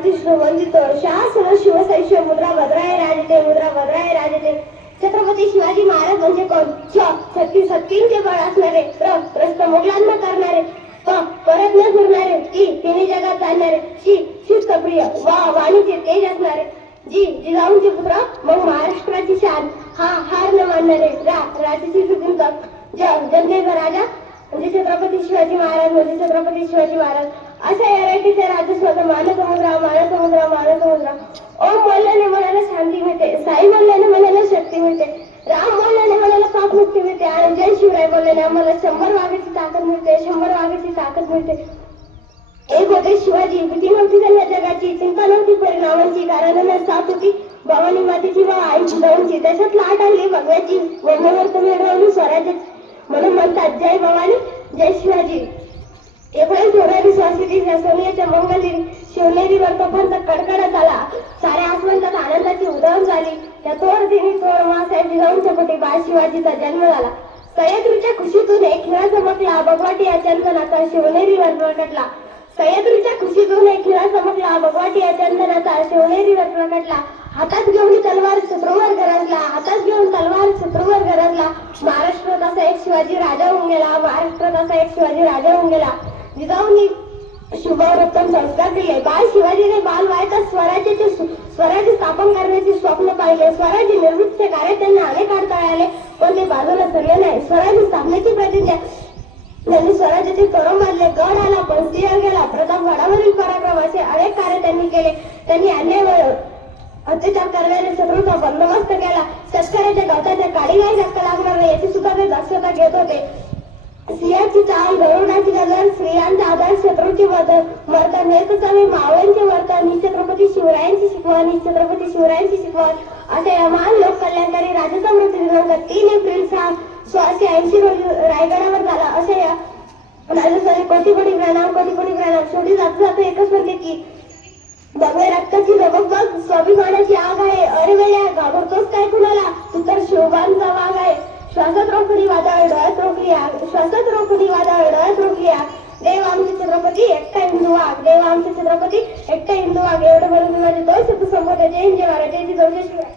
भारती श्रीवंदित शासन शिवसैन्य मुद्रा भद्राय राजते मुद्रा भद्राय राजते. छत्रपती शिवाजी महाराज म्हणजे कोण? सत्तींचे बळ असणारे, प्रस्त मुघलांना करणारे, परत न फिरणारे, तिन्ही जगात जाणणारे, शिस्तप्रिय वाणीचे तेज असणारे, जिजाऊंचे पुत्र मग महाराष्ट्राची शान, हार न मानणारे, राजश्री जनतेचा राजा म्हणजे छत्रपती शिवाजी महाराज म्हणजे छत्रपती शिवाजी महाराज. अशा एरटीच्या राजस्वाद मानसमुद्रा मानसमुद्रा मानसमुद्रा. ओम बोलल्याने मनाला शांती मिळते, साई बोलल्याने मनाला शक्ती मिळते, राम बोलल्याने मनाला पाप मुक्ती मिळते आणि जय शिवराय बोलल्याने आम्हाला 100 वाघाची ताकद मिळते, 100 वाघाची ताकद मिळते. एक होते शिवाजी, भीती नव्हती त्यांना जगाची, चिंता नव्हती परिणामांची, कारण साथ होती भवानी मातेची व आई जिजाऊंची. त्याच्यात लाट आणली भगव्याची, वर्णवर्त मिळवली स्वराज्याची, म्हणून म्हणतात जय भवानी जय शिवाजी. एकोणीस फेब्रुवारी 1630 सोनियाच्या मंगलगिरी शिवनेरीवर तो पंथ कडकडत आला. साऱ्या आसमंतात आनंदाची उधळण झाली. त्या थोर दिनी थोर मासाहेब जिजाऊंच्या पोटी बाळ शिवाजीचा जन्म झाला. सह्याद्रीच्या खुशीतून एक हिरा चमकला, भगवाटी या चंदनाचा शिवनेरीवर प्रकटला. सह्याद्रीच्या खुशीतून एक हिरा चमकला, भगवाटी या चंदनाचा शिवनेरीवर प्रकटला. हातात घेऊन तलवार शत्रूवर गरजला, हातात घेऊन तलवार शत्रूवर गरजला. महाराष्ट्रात असा एक शिवाजी राजा होऊन गेला, महाराष्ट्रात असा एक शिवाजी राजा होऊन गेला. जिजाऊंनी शुभवृत्तम संस्कार दिले. बाळ शिवाजीने बालवयातच स्वराज्य स्थापन करण्याचे स्वप्न पाहिले. स्वराज्य निर्मितीचे कार्य त्यांना अनेक अडथळे आले, पण ते बाजूला सरले नाही. स्वराज्य स्थापनेची प्रतिज्ञा त्यांनी स्वराज्याचे तोरण बांधले. गड आला पण सिंह गेला, प्रतापगडावरील पराक्रम असे अनेक कार्य त्यांनी केले. त्यांनी अन्याय अत्याचार करणाऱ्या शत्रूचा बंदोबस्त केला. शेतकऱ्याच्या गवताच्या काडीलाही धक्का लागणार नाही याची सुद्धा ते दक्षता घेत होते. सिंहाची चाल, गरुडाची नजर, स्त्रियांचा आधार, शत्रूची मर्दन, हेच सगळे मावळ्यांचे वर्तन, ही छत्रपती शिवरायांची शिकवण, ही छत्रपती शिवरायांची शिकवण. अशा या महान लोक कल्याणकारी राजाचा मृत्यू दिनांक 3 एप्रिल 1680 रोजी रायगडावर झाला. अशा या राजासाठी कोटी कोटी प्रणाम, कोटी कोटी प्रणाम. शेवटी जाता एकच म्हणते की भगवे रक्ताची लगबग स्वाभिमानाची आग आहे. अरे वेळ्या घाबरतोस काय कुणाला, तू तर शिवबांचा वाघ आहे. श्वासात रोखडी वादळ डोळ्यात रोखली आग, श्वासात रोखडी वादळ डोळ्यात रोखली आग. देव आमचे छत्रपती एकटा हिंदू वाघ, देव आमचे छत्रपती एकटा हिंदू वाघ. एवढं बोलून माझे 2 शब्द संबोधन. जय हिंद, जय महाराज, जय जिजाऊ, जय शिवराय.